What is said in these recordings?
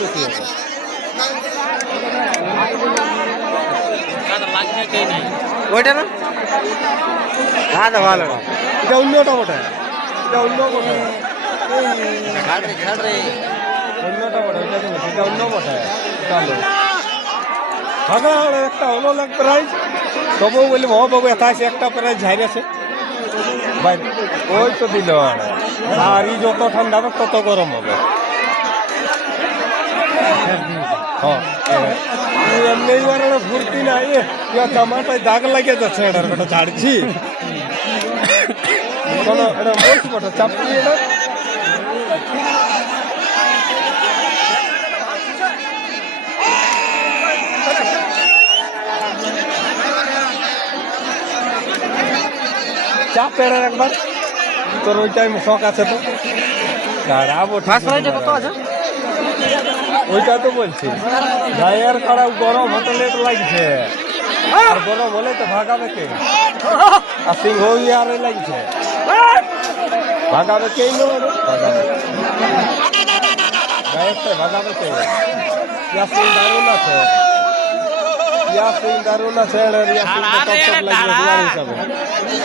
বেশি হবে। ওইটা না হ্যাঁ তো ভালো না, এটা অন্যটা বটে, এটা অন্য বটে, অন্যটা বটে, এটা অন্য বটে। ভাগা একটা হলো লাগ প্রাইজ তবু বলি হ বাবু এত আছে একটা প্রাইজ ঝাইরেছে ভাই, ওই তো দিল। আর এই যত ঠান্ডা হবে তত গরম হবে। হ্যাঁ এমনি ফুর্তি নাই, জামাটায় দাগ লাগিয়ে যাচ্ছে, এটার বেটা ঝাড়ছি কোনো এটা বলছি বটে চাপটি এটা চাপ পেড়ে একবার তোর ওই টাইম শখ আছে তো দাঁড়াবো কত আছে ওইটা তো বলছি গায়ের খারাপ গরম হতে লেট লাগছে, আর গরম হলে তো ভাগাবে কে, আর সিংহ ইয়ারে লাগছে ভাগাবে কে, ভাগাবে গায়েরটা ভাগাবে কে, ইয়াসিন দারুণ আছে, ইয়াসিন দারুণ আছে,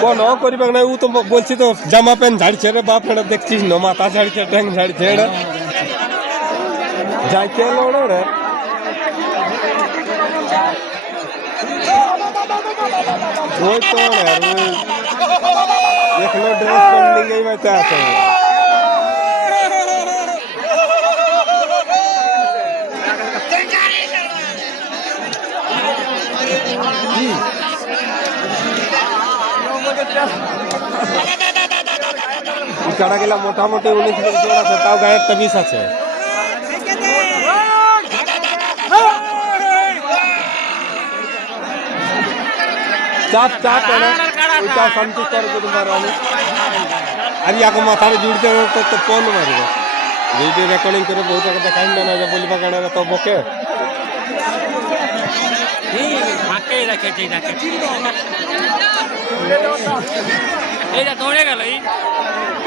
কোন করিবে না ও তো বলছি তো জামা প্যান্ট ঝাড়ছে রে বাপ, এটা দেখছিস না মাথা ঝাড়ছে ট্যাং ঝাড়ছে এটা যাই খেলো রে ওই তো এখনো ড্রেস পেন্ডিং এই বাইতে আছে। কাটা গেলা মোটামুটি 19 মিনিট জোর আছে, তাও গায়ে একটা 20 আছে। চাপ চাপ ওইটা শান্তি করবো তোমার আমি আর ইয়াকে মাথায় জুড়তে তো ফোন মারিব ভিডিও রেকর্ডিং করে বহুত কথা খাই না যে বলিবা কেন তো বকে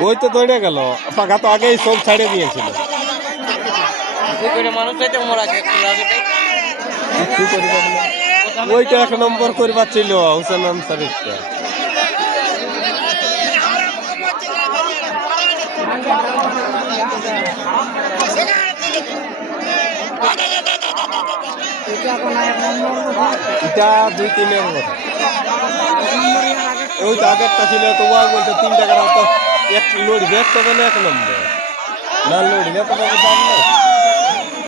ওই তো দৌড়ে গেল, পাখা তো আগেই সব ছাড়ে দিয়েছিল। ওইটা 1 নম্বর করবার ছিল হুসেন আনসারিটা। এটা 2-3 কথা ওই তো আগেরটা ছিল তো ওয়া বলতে 3 টাকার তো এক লোড ব্যাগ তবে না 1 নম্বর না লোড ব্যাগ তো দাম নেই।